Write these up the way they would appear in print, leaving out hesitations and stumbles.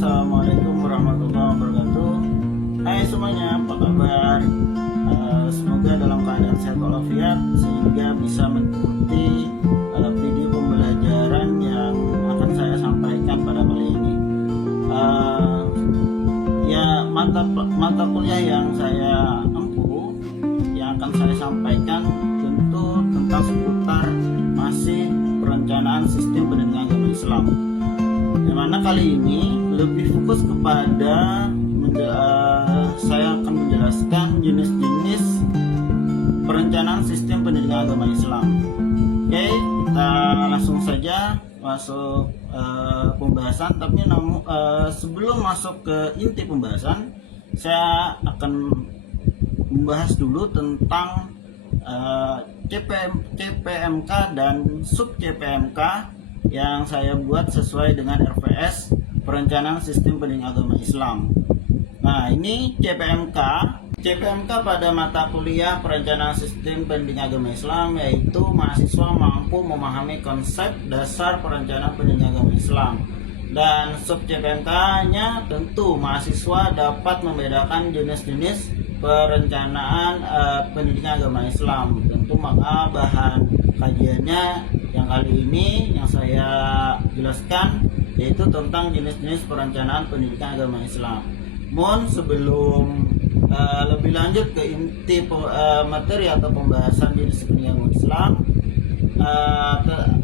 Assalamualaikum warahmatullahi wabarakatuh. Hai semuanya, apa kabar? Semoga dalam keadaan sehat walafiat sehingga bisa mengikuti video pembelajaran yang akan saya sampaikan pada kali ini. Mata kuliah yang saya empuh, yang akan saya sampaikan tentu tentang seputar masih perencanaan sistem pendidikan agama Islam. Yang mana kali ini lebih fokus kepada saya akan menjelaskan jenis-jenis perencanaan sistem pendidikan agama Islam. Oke, kita langsung saja masuk pembahasan. Tapi sebelum masuk ke inti pembahasan, saya akan membahas dulu tentang CPMK dan sub CPMK yang saya buat sesuai dengan RPS Perencanaan Sistem Pendidikan Agama Islam. Nah, ini CPMK pada mata kuliah Perencanaan Sistem Pendidikan Agama Islam, yaitu mahasiswa mampu memahami konsep dasar perencanaan pendidikan agama Islam. Dan sub CPMK-nya tentu mahasiswa dapat membedakan jenis-jenis perencanaan pendidikan agama Islam. Tentu maka bahan kajiannya yang kali ini yang saya jelaskan yaitu tentang jenis-jenis perencanaan pendidikan agama Islam. Mohon sebelum lebih lanjut ke inti materi atau pembahasan jenis pendidikan agama Islam,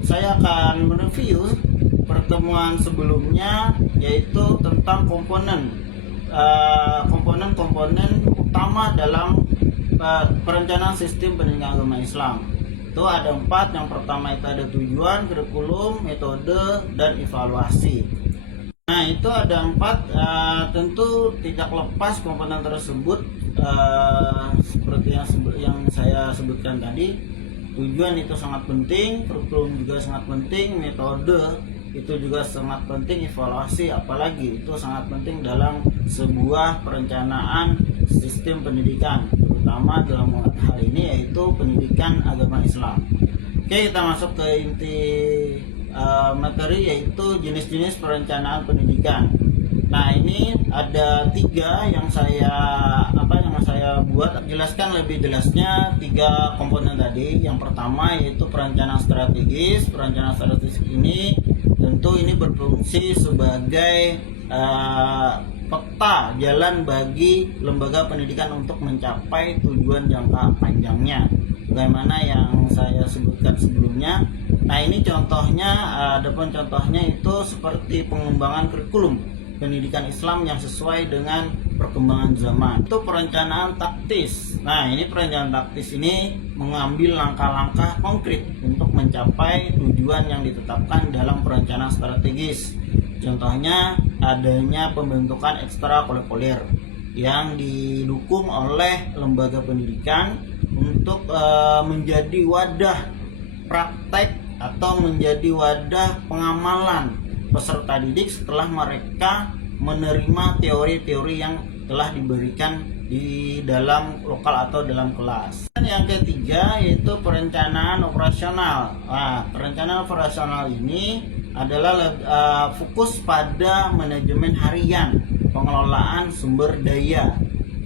saya akan mereview pertemuan sebelumnya, yaitu tentang komponen utama dalam perencanaan sistem pendidikan agama Islam. Itu ada 4. Yang pertama itu ada tujuan, kurikulum, metode, dan evaluasi. Nah, itu ada 4. Tentu tidak lepas komponen tersebut seperti yang saya sebutkan tadi. Tujuan itu sangat penting, kurikulum juga sangat penting, metode itu juga sangat penting, evaluasi apalagi itu sangat penting dalam sebuah perencanaan sistem pendidikan, terutama dalam hal ini yaitu pendidikan agama Islam. Oke, kita masuk ke inti materi, yaitu jenis-jenis perencanaan pendidikan. Nah, ini ada 3 yang saya buat. Jelaskan lebih jelasnya 3 komponen tadi. Yang pertama yaitu perencanaan strategis. Perencanaan strategis ini tentu ini berfungsi sebagai peta jalan bagi lembaga pendidikan untuk mencapai tujuan jangka panjangnya, bagaimana yang saya sebutkan sebelumnya. Nah, ini contohnya, adapun contohnya itu seperti pengembangan kurikulum pendidikan Islam yang sesuai dengan perkembangan zaman. Itu perencanaan taktis. Nah, ini perencanaan taktis ini mengambil langkah-langkah konkret untuk mencapai tujuan yang ditetapkan dalam perencanaan strategis. Contohnya adanya pembentukan ekstrakurikuler yang didukung oleh lembaga pendidikan untuk menjadi wadah praktek atau menjadi wadah pengamalan peserta didik setelah mereka menerima teori-teori yang telah diberikan di dalam lokal atau dalam kelas. Dan yang ketiga yaitu perencanaan operasional. Nah, perencanaan operasional ini adalah fokus pada manajemen harian, pengelolaan sumber daya.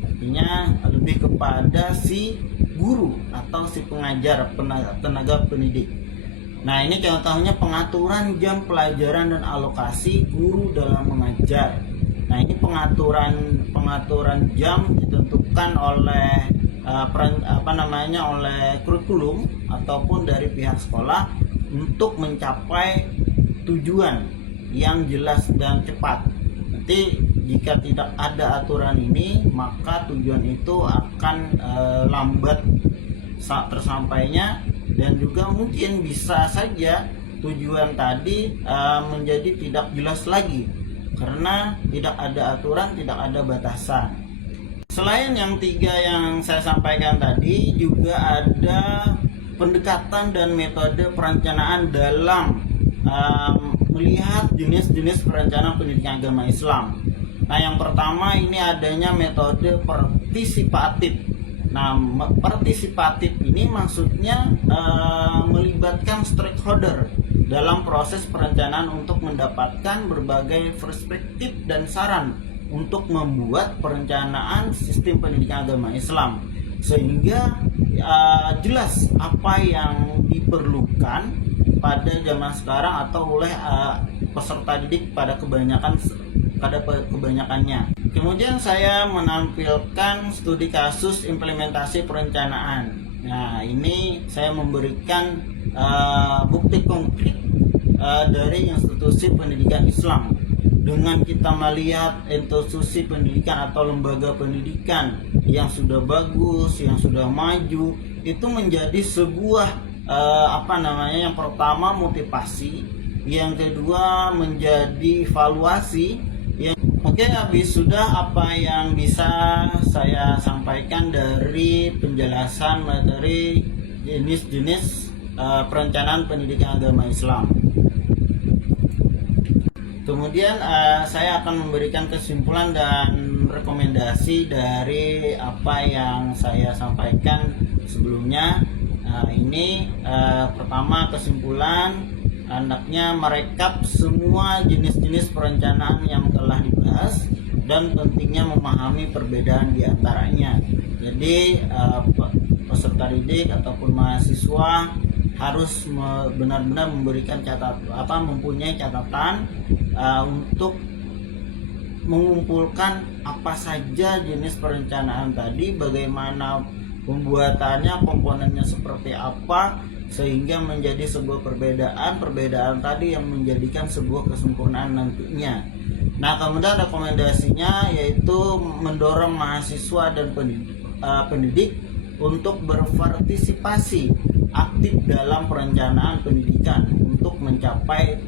Artinya lebih kepada si guru atau si pengajar, tenaga pendidik. Nah, ini contohnya pengaturan jam pelajaran dan alokasi guru dalam mengajar. Nah, ini pengaturan jam ditentukan oleh oleh kurikulum ataupun dari pihak sekolah untuk mencapai tujuan yang jelas dan cepat. Nanti jika tidak ada aturan ini, maka tujuan itu akan lambat saat tersampainya, dan juga mungkin bisa saja tujuan tadi menjadi tidak jelas lagi karena tidak ada aturan, tidak ada batasan. Selain yang 3 yang saya sampaikan tadi, juga ada pendekatan dan metode perencanaan dalam melihat jenis-jenis perencanaan pendidikan agama Islam. Nah, yang pertama ini adanya metode partisipatif. Nah, partisipatif ini maksudnya melibatkan stakeholder dalam proses perencanaan untuk mendapatkan berbagai perspektif dan saran untuk membuat perencanaan sistem pendidikan agama Islam, sehingga jelas apa yang diperlukan pada zaman sekarang atau oleh peserta didik pada kebanyakannya. Kemudian saya menampilkan studi kasus implementasi perencanaan. Nah, ini saya memberikan bukti konkret dari institusi pendidikan Islam. Dengan kita melihat institusi pendidikan atau lembaga pendidikan yang sudah bagus, yang sudah maju, itu menjadi sebuah yang pertama motivasi, yang kedua menjadi evaluasi. Oke, habis sudah apa yang bisa saya sampaikan dari penjelasan materi jenis-jenis perencanaan pendidikan agama Islam. Kemudian saya akan memberikan kesimpulan dan rekomendasi dari apa yang saya sampaikan sebelumnya. Pertama, kesimpulan, hendaknya merekap semua jenis-jenis perencanaan yang telah dibahas dan pentingnya memahami perbedaan di antaranya. Jadi peserta didik ataupun mahasiswa harus benar-benar memberikan mempunyai catatan untuk mengumpulkan apa saja jenis perencanaan tadi, bagaimana pembuatannya, komponennya seperti apa, sehingga menjadi sebuah perbedaan tadi yang menjadikan sebuah kesempurnaan nantinya. Nah, kemudian rekomendasinya yaitu mendorong mahasiswa dan pendidik untuk berpartisipasi aktif dalam perencanaan pendidikan untuk mencapai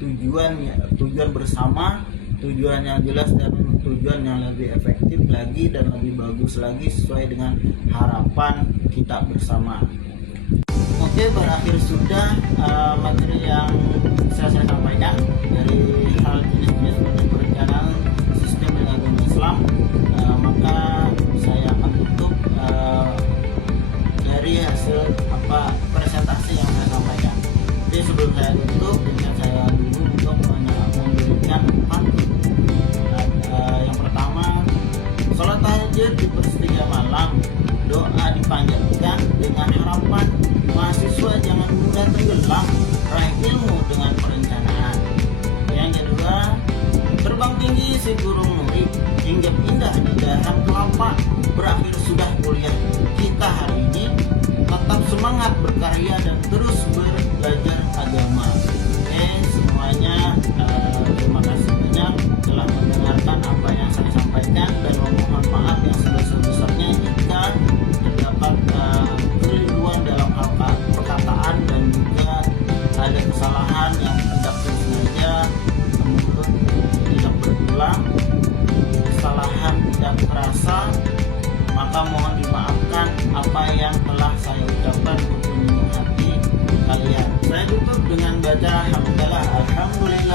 tujuan bersama, tujuan yang jelas dan tujuan yang lebih efektif lagi dan lebih bagus lagi sesuai dengan harapan kita bersama. Oke, berakhir sudah materi yang saya sampaikan dari hal jenis-jenis perencanaan sistem agama Islam. Maka saya akan tutup dari hasil presentasi yang saya sampaikan. Jadi sebelum saya tutup, dengan saya dulu untuk memberikan yang pertama, sholat tahajud di sepertiga malam, doa dipanjatkan dengan harapan mahasiswa jangan mudah tenggelam raih ilmu dengan perencanaan. Yang kedua, terbang tinggi si burung nuri, hinggap indah di dahan kelapa, berakhir sudah kuliah kita hari ini, tetap semangat berkarya dan terus belajar agama. Semuanya terima kasih banyak telah mendengarkan apa yang saya sampaikan, dan memohon maaf yang sebesar-besarnya jika terdapat keliruan dalam hal perkataan dan juga ada kesalahan yang tidak sengaja, menurut tidak berulang, kesalahan tidak terasa, maka mohon dimaafkan apa yang telah saya ucapkan untuk menyinggung hati kalian. Saya tutup dengan baca hamdalah, alhamdulillah.